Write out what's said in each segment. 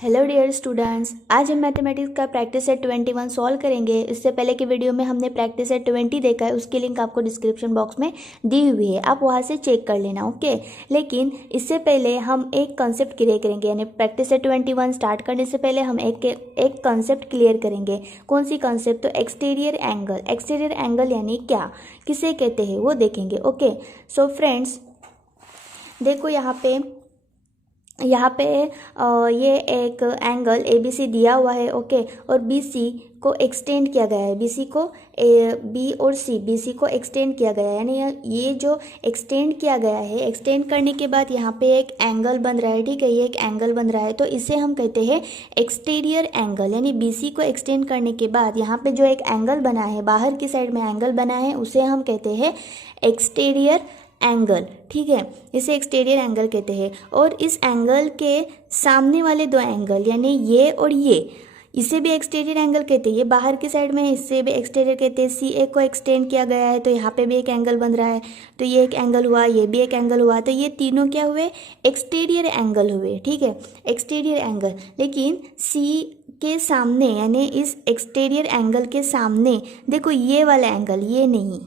Hello dear students, आज हम mathematics का प्रैक्टिस सेट 21 सॉल्व करेंगे। इससे पहले की वीडियो में हमने प्रैक्टिस सेट 20 देखा है, उसकी लिंक आपको डिस्क्रिप्शन बॉक्स में दी हुई है, आप वहां से चेक कर लेना। ओके, लेकिन इससे पहले हम एक कॉन्सेप्ट क्लियर करेंगे, यानी प्रैक्टिस सेट 21 स्टार्ट करने से पहले हम एक कॉन्सेप्ट क्लियर करेंगे। कौन सी कॉन्सेप्ट? तो एक्सटीरियर एंगल। एक्सटीरियर एंगल यानी क्या, किसे कहते हैं, वो देखेंगे। ओके, सो फ्रेंड्स देखो यहाँ पे ये एक एंगल ए बी सी दिया हुआ है। ओके, और बी सी को एक्सटेंड किया गया है, बी सी को बी और सी बी सी को एक्सटेंड किया गया है, यानी ये जो एक्सटेंड किया गया है, एक्सटेंड करने के बाद यहाँ पे एक एंगल बन रहा है। ठीक है, ये एक एंगल बन रहा है, तो इसे हम कहते हैं एक्सटीरियर एंगल। यानी बी सी को एक्सटेंड करने के बाद यहाँ पे जो एक एंगल बना है, बाहर की साइड में एंगल बना है, उसे हम कहते हैं एक्सटीरियर एंगल। ठीक है, इसे एक्सटीरियर एंगल कहते हैं। और इस एंगल के सामने वाले दो एंगल, यानी ये और ये, इसे भी एक्सटीरियर एंगल कहते हैं। ये बाहर की साइड में है, इससे भी एक्सटीरियर कहते हैं। सी ए को एक्सटेंड किया गया है, तो यहाँ पे भी एक एंगल बन रहा है, तो ये एक एंगल हुआ, ये भी एक एंगल हुआ, तो ये तीनों क्या हुए? एक्सटीरियर एंगल हुए। ठीक है, एक्सटीरियर एंगल। लेकिन सी के सामने, यानी इस एक्सटीरियर एंगल के सामने देखो ये वाला एंगल, ये नहीं,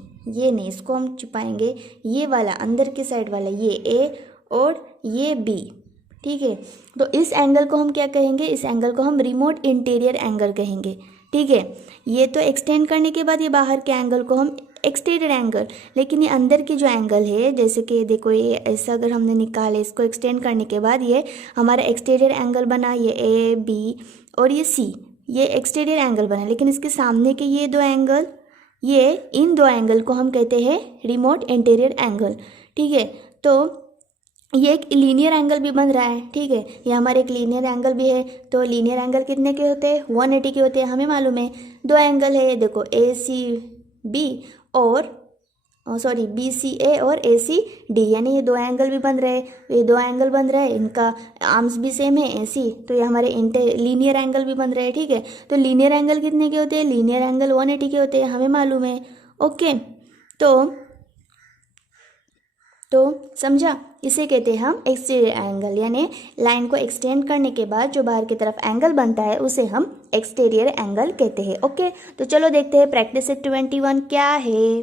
इसको हम छिपाएंगे, ये वाला अंदर की साइड वाला, ये ए और ये बी। ठीक है, तो इस एंगल को हम क्या कहेंगे? इस एंगल को हम रिमोट इंटीरियर एंगल कहेंगे। ठीक है, ये तो एक्सटेंड करने के बाद ये बाहर के एंगल को हम एक्सटीरियर एंगल, लेकिन ये अंदर की जो एंगल है, जैसे कि देखो ये ऐसा अगर हमने निकाले, इसको एक्सटेंड करने के बाद ये हमारा एक्सटीरियर एंगल बना, ये ए बी और ये सी, ये एक्सटीरियर एंगल बना। लेकिन इसके सामने के ये दो एंगल, ये इन दो एंगल को हम कहते हैं रिमोट इंटीरियर एंगल। ठीक है, तो ये एक लीनियर एंगल भी बन रहा है। ठीक है, ये हमारे एक लीनियर एंगल भी है। तो लीनियर एंगल कितने के होते हैं? 180 के होते हैं, हमें मालूम है। दो एंगल है, देखो ए सी बी और सॉरी बी सी ए और ए सी डी, यानी ये दो एंगल भी बन रहे हैं, ये दो एंगल बन रहे हैं, इनका आर्म्स भी सेम है ए सी, तो ये हमारे लीनियर एंगल भी बन रहे हैं। ठीक है, तो लीनियर एंगल कितने के होते हैं? लीनियर एंगल 180 के होते हैं, हमें मालूम है। ओके, तो समझा, इसे कहते हैं हम एक्सटीरियर एंगल, यानी लाइन को एक्सटेंड करने के बाद जो बाहर की तरफ एंगल बनता है उसे हम एक्सटीरियर एंगल कहते हैं। ओके, तो चलो देखते हैं प्रैक्टिस सेट 21 क्या है।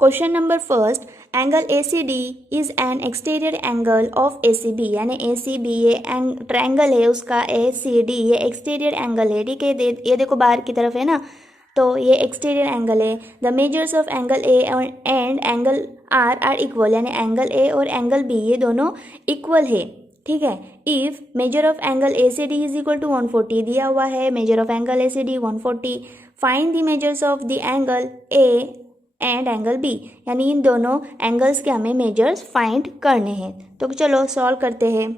Question number first, angle A C D is an exterior angle of A C B, यानी ए सी बी ये ट्रायंगल है उसका, ए सी डी ये एक्सटीरियर एंगल है। ठीक है, ये देखो बाहर की तरफ है ना, तो ये एक्सटीरियर एंगल है। The measures of angle A and angle are equal, यानी एंगल ए और एंगल बी ये दोनों इक्वल है। ठीक है, if measure of angle A C D is equal to 140 दिया हुआ है, measure of angle A C D 140, find the measures of the angle A and angle B, यानी इन दोनों एंगल्स के हमें मेजर्स फाइंड करने हैं। तो चलो सॉल्व करते हैं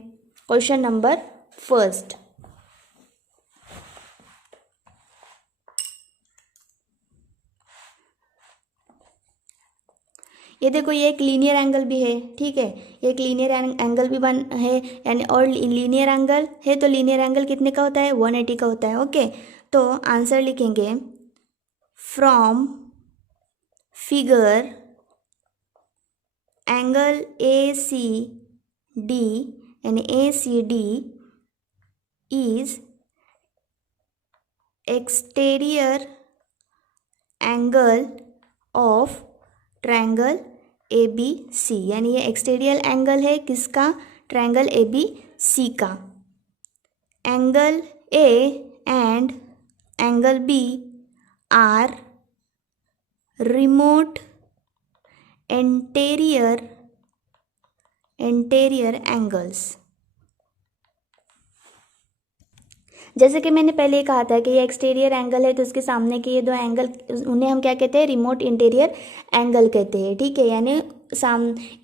क्वेश्चन नंबर फर्स्ट। ये देखो ये एक लीनियर एंगल भी है। ठीक है, ये एक लीनियर एंगल भी बन है, यानी और लीनियर एंगल है, तो लीनियर एंगल कितने का होता है? 180 का होता है। ओके, तो आंसर लिखेंगे from figure angle A C D, यानी A C D is exterior angle of triangle A B C, यानी ये एक्सटीरियर एंगल है किसका? ट्रायंगल ए बी सी का। Angle A and angle B are remote interior angles. जैसे कि मैंने पहले ही कहा था कि ये एक्सटीरियर एंगल है, तो इसके सामने के ये दो एंगल, उन्हें हम क्या कहते हैं? रिमोट इंटीरियर एंगल कहते हैं। ठीक है, यानी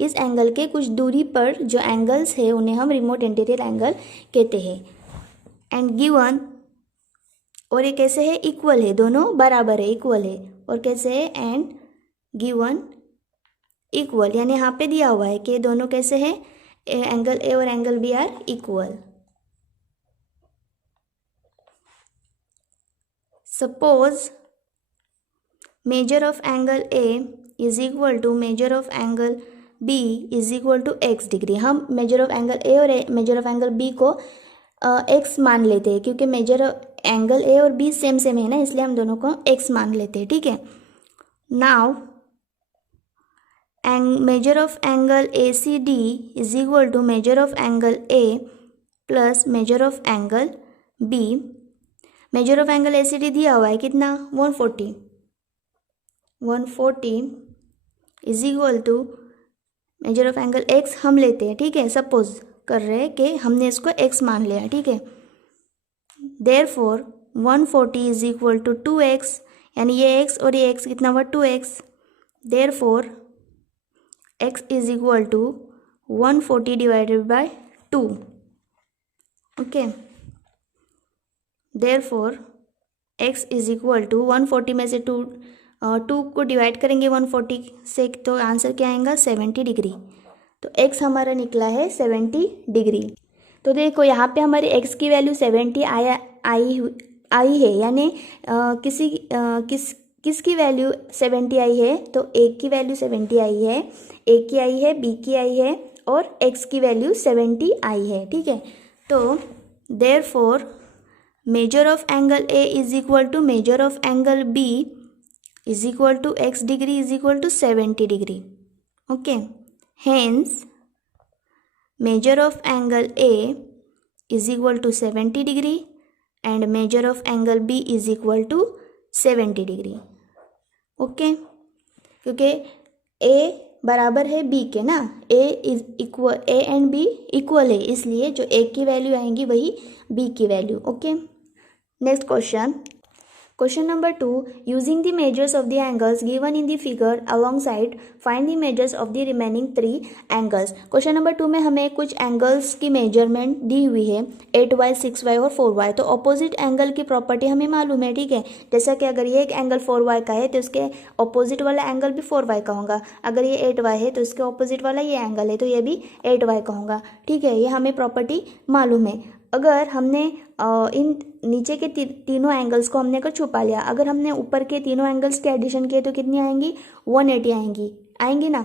इस एंगल के कुछ दूरी पर जो एंगल्स है उन्हें हम रिमोट इंटीरियर एंगल कहते हैं। एंड गिवन, और ये कैसे है? इक्वल है, दोनों बराबर है, इक्वल है। और कैसे है? एंड गिवन इक्वल, यानी यहाँ पे दिया हुआ है कि दोनों कैसे है? एंगल ए और angle B are equal. Suppose measure of angle A is equal to measure of angle B is equal to x degree. हम measure of angle A और measure of angle B को x मान लेते हैं, क्योंकि major angle A और B same same है ना, इसलिए हम दोनों को एक्स मान लेते हैं, ठीक है। Now measure of angle A C D is equal to measure of angle A plus measure of angle B. Measure of angle A C D दिया हुआ है कितना, 140 is equal to measure of angle x हम लेते हैं, ठीक है। Suppose कर रहे हैं कि हमने इसको एक्स मान लिया, ठीक है। Therefore 140 is equal to 2x, यानी ये एक्स और ये एक्स कितना हुआ, 2x। Therefore x is equal to 140 divided by 2, okay. Therefore x is equal to 140 में से 2 को डिवाइड करेंगे 140 से, तो आंसर क्या आएगा, 70 डिग्री। तो x हमारा निकला है 70 डिग्री। तो देखो यहाँ पे हमारे x की वैल्यू 70 आई है, यानी किसकी वैल्यू 70 आई है, तो a की वैल्यू 70 आई है, a की आई है, b की आई है और x की वैल्यू 70 आई है, ठीक है। तो therefore measure of angle a is equal to measure of angle b is equal to x degree is equal to 70 degree, okay. Hence measure of angle a is equal to 70 degree and measure of angle b is equal to 70 degree, okay. क्योंकि a बराबर है b के ना, a and b equal है, इसलिए जो a की value आएंगी वही b की value, okay. Next question number 2, using the measures of the angles given in the figure alongside find the measures of the remaining 3 angles. Question number 2 में हमें कुछ एंगल्स की मेजरमेंट दी हुई है, 8y 6y और 4y। तो opposite angle की property हमें मालूम है, ठीक है। जैसा कि अगर ये एक एंगल 4y का है तो इसके ऑपोजिट वाला एंगल भी 4y का होगा, अगर ये 8y है तो इसके ऑपोजिट वाला ये एंगल है तो ये भी 8y का होगा, ठीक है। ये हमें प्रॉपर्टी मालूम है। अगर हमने इन नीचे के तीनों एंगल्स को हमने छुपा लिया, अगर हमने ऊपर के तीनों एंगल्स के एडिशन किए तो कितनी आएंगी, 180 आएंगी ना,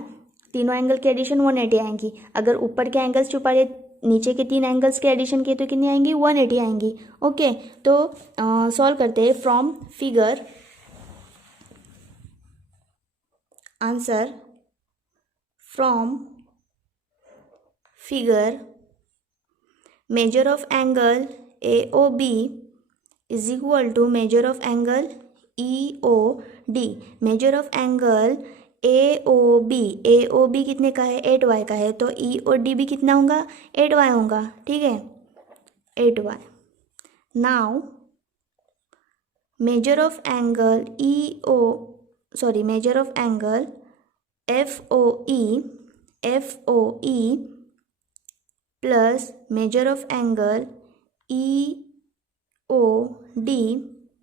तीनों एंगल के एडिशन 180 आएंगी। अगर ऊपर के एंगल्स छुपा लिए, नीचे के 3 एंगल्स के एडिशन किए तो कितनी आएंगी, 180 आएंगी, ओके। तो सॉल्व करते हैं from figure. Answer from figure measure of angle AOB is equal to measure of angle EOD। Measure of angle AOB कितने का है, 8y का है, तो EOD भी कितना होगा, 8y होगा, ठीक है, 8y। Now measure of angle measure of angle FOE plus measure of angle EOD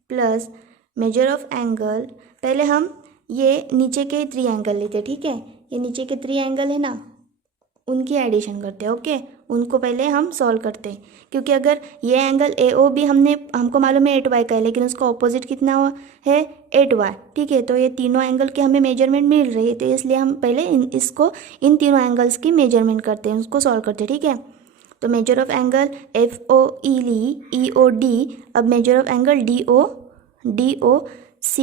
plus measure of angle, पहले हम ये नीचे के 3 एंगल लेते, ठीक है। ये नीचे के 3 एंगल है ना, उनकी एडिशन करते हैं, ओके। उनको पहले हम सॉल्व करते हैं, क्योंकि अगर ये एंगल AOB हमको मालूम है 8y का है, लेकिन उसका ऑपोजिट कितना हुआ है, 8y, ठीक है। तो ये तीनों एंगल की हमें मेजरमेंट मिल रही है, तो इसलिए हम पहले इन तीनों एंगल्स की मेजरमेंट करते हैं, उसको सॉल्व करते हैं, ठीक है। तो मेजर ऑफ एंगल FOE ली EOD, अब measure of angle DOC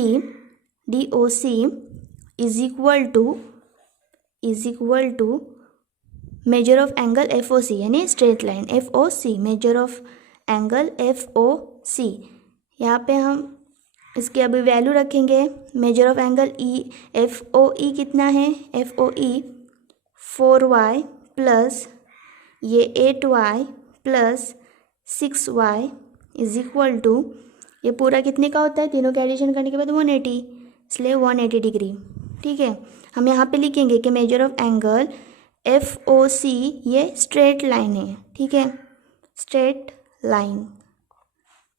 is equal to measure of angle FOC, यानी straight line FOC, measure of angle FOC। यहाँ पे हम इसकी अभी वैल्यू रखेंगे। मेजर ऑफ एंगल FOE कितना है, FOE 4y प्लस ये 8y plus 6y is equal to, ये पूरा कितने का होता है, तीनों के एडिशन करने के बाद 180, इसलिए 180 डिग्री, ठीक है। हम यहाँ पे लिखेंगे कि मेजर ऑफ एंगल FOC ये स्ट्रेट लाइन है, ठीक है, स्ट्रेट लाइन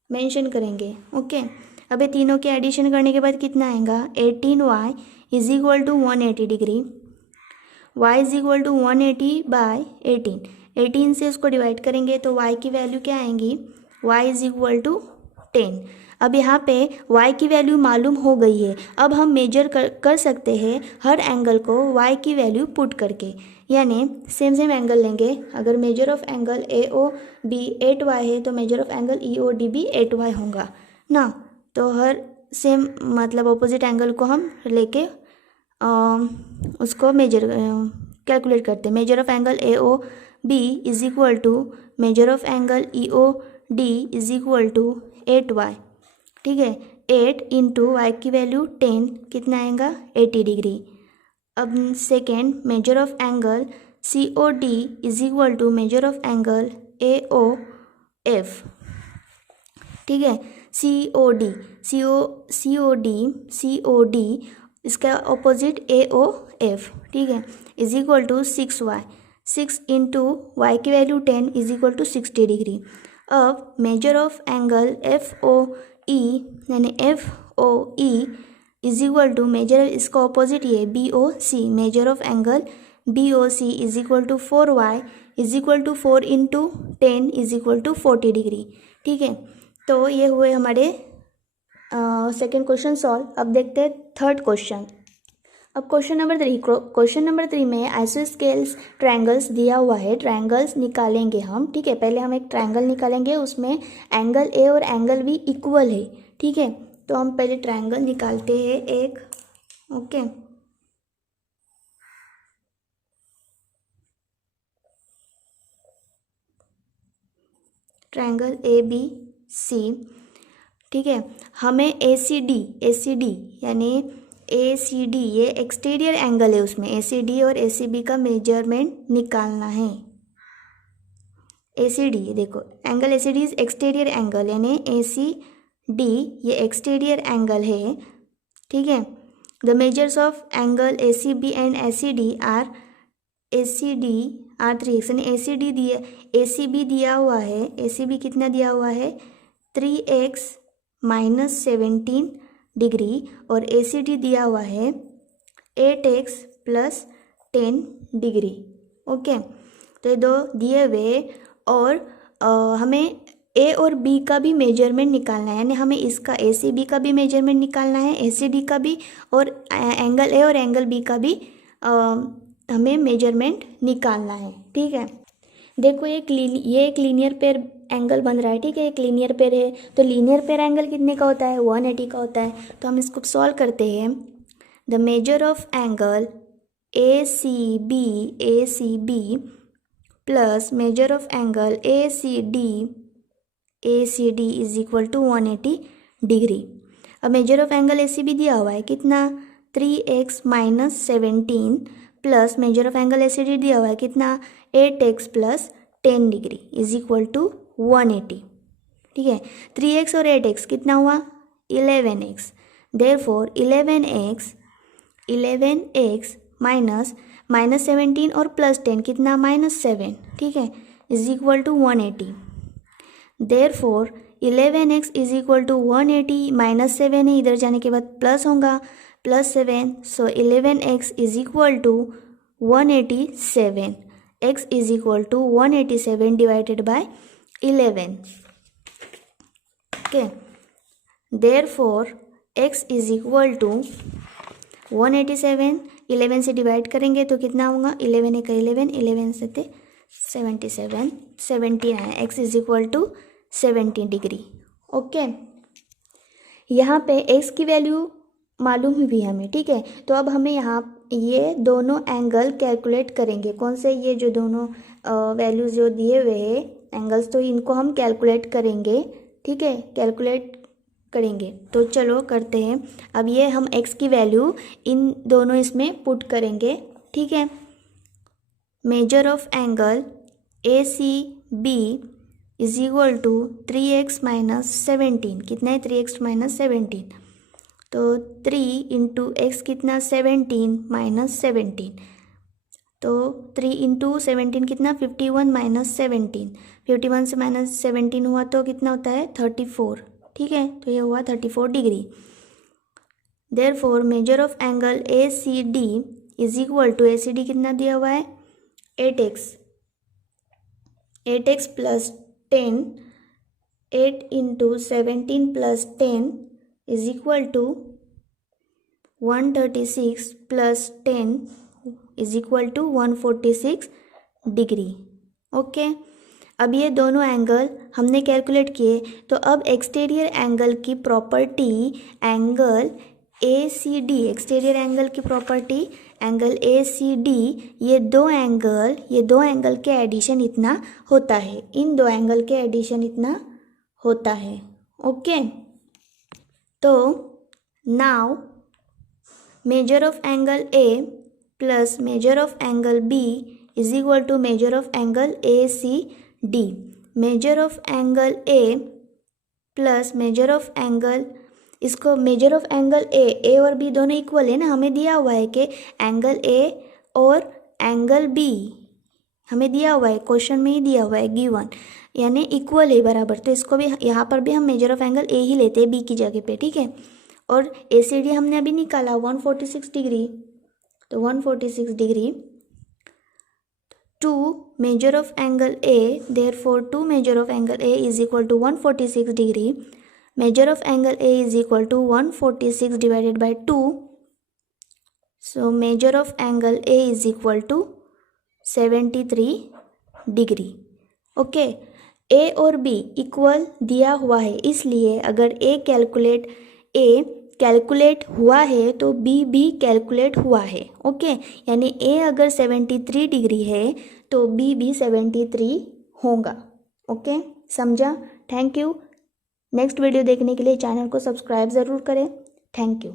मेंशन करेंगे, ओके। अब ये तीनों के एडिशन करने के बाद कितना आएगा, 18y is equal to 180 degree, y is equal to 180 by 18 से उसको डिवाइड करेंगे तो y की वैल्यू क्या आएंगी, y इज इक्वल टू 10। अब यहाँ पे y की वैल्यू मालूम हो गई है। अब हम मेजर कर सकते हैं हर एंगल को y की वैल्यू पुट करके, यानी सेम एंगल लेंगे। अगर major of angle AOB 8y है तो मेजर ऑफ एंगल EOD भी 8y होगा ना। तो हर सेम मतलब ऑपोजिट एंगल को हम लेके उसको मेजर कैलकुलेट करते हैं। Measure of angle AOB is equal to measure of angle EOD is equal to 8y, ठीक है। 8 इंटू वाई की वैल्यू 10 कितना आएगा 80 डिग्री। अब second measure of angle COD is equal to measure of angle AOF, ठीक है। COD इसका opposite AOF, ठीक है, is equal to 6y। 6 into Y की value 10 is equal to 60 degree. अब मेजर ऑफ एंगल FOE यानी FOE is equal to measure, इसका opposite ये BOC, measure of angle BOC is equal to 4y is equal to 4 into 10 is equal to 40 degree, ठीक है। तो ये हुए हमारे सेकेंड क्वेश्चन सॉल्व। अब देखते हैं थर्ड क्वेश्चन। अब क्वेश्चन नंबर 3 में आइसोस्केल्स ट्रायंगल्स दिया हुआ है, ट्रायंगल्स निकालेंगे हम, ठीक है। पहले हम एक ट्रायंगल निकालेंगे, उसमें एंगल A और एंगल B इक्वल है, ठीक है। तो हम पहले ट्रायंगल निकालते हैं एक, ओके। ट्रायंगल ABC, ठीक है। हमें ACD यानी ACD ये एक्सटीरियर एंगल है, उसमें ACD और ACB का मेजरमेंट निकालना है। ACD देखो, angle ACD is exterior angle, यानी ACD ये एक्सटीरियर एंगल है, ठीक है। The measures of angle ACB and ACD are 3x, यानी ACB दिया हुआ है, ACB कितना दिया हुआ है 3x माइनस 17 डिग्री, और ACD दिया हुआ है 8x प्लस 10 डिग्री, ओके। तो ये दो दिए हुए, और हमें A और B का भी मेजरमेंट निकालना है, यानी हमें इसका ACB का भी मेजरमेंट निकालना है, ACD का भी, और एंगल A और एंगल B का भी हमें मेजरमेंट निकालना है, ठीक है। देखो ये एक लीनियर पेयर एंगल बन रहा है, ठीक है। एक लीनियर पेयर है, तो लीनियर पेयर एंगल कितने का होता है 180 का होता है। तो हम इसको सॉल्व करते हैं। The measure of angle ACB plus measure of angle ACD is equal to 180 degree. अब मेजर ऑफ एंगल ACB दिया हुआ है कितना 3x minus 17, plus measure of angle ACD दिया हुआ है कितना 8x plus 10 degree is equal to 180, ठीक है। 3x और 8x कितना हुआ 11x, देयरफॉर 11x माइनस 17 और प्लस 10 कितना -7, ठीक है, is equal to 180। Therefore 11x is equal to 180, -7 है, इधर जाने के बाद प्लस होगा +7, so 11x is equal to 187, x is equal to 187 divided by 11, okay. Therefore x is equal to 187, 11 से डिवाइड करेंगे तो कितना होगा 11 एक 11 से 77, 17 आया, x is equal to 70 degree, okay. यहाँ पे x की वैल्यू मालूम हुई हमें, ठीक है। तो अब हमें यहाँ ये दोनों एंगल कैलकुलेट करेंगे। कौन से, ये जो दोनों वैल्यूज जो दिए हुए हैं एंगल्स, तो इनको हम कैलकुलेट करेंगे, ठीक है, कैलकुलेट करेंगे। तो चलो करते हैं। अब ये हम x की वैल्यू इन दोनों इसमें पुट करेंगे, ठीक है। Measure of angle ACB is equal to 3x minus 17, कितना है 3x माइनस 17, तो 3 इंटू एक्स कितना 17 माइनस 17, तो 3 इंटू 17 कितना 51 माइनस 17, 51 से माइनस 17 हुआ तो कितना होता है 34, ठीक है। तो ये हुआ 34 degree. Therefore measure of angle ACD is equal to, ACD कितना दिया हुआ है 8x plus 10 8 into 17 plus 10 is equal to 136 plus 10 is equal to 146 degree. Okay, अब ये दोनों एंगल हमने कैलकुलेट किए, तो अब एक्सटीरियर एंगल की property angle ACD, exterior angle की प्रॉपर्टी एंगल ACD, ये दो एंगल के एडिशन इतना होता है, इन दो एंगल के एडिशन इतना होता है। ओके, तो now measure of angle A plus measure of angle B is equal to measure of angle ACD। Measure of angle A plus measure of angle, इसको मेजर ऑफ एंगल ए और B दोनों equal है ना, हमें दिया हुआ है कि एंगल ए और एंगल बी हमें दिया हुआ है, क्वेश्चन में ही दिया हुआ है गिवन, यानी इक्वल है, बराबर। तो इसको भी यहाँ पर भी हम मेजर ऑफ एंगल ए ही लेते हैं बी की जगह पे, ठीक है। और ACD हमने अभी निकाला 146 डिग्री, तो 146 degree two measure of angle A, therefore two measure of angle A is equal to 146 degree. Measure of angle A is equal to 146 divided by 2. So measure of angle A is equal to 73 degree. Okay, A और B equal दिया हुआ है, इसलिए अगर A calculate हुआ है तो B भी कैलकुलेट हुआ है। ओके, यानी A अगर 73 डिग्री है तो B भी 73 होगा। ओके, समझा? Thank you. नेक्स्ट वीडियो देखने के लिए चैनल को सब्सक्राइब ज़रूर करें। Thank you.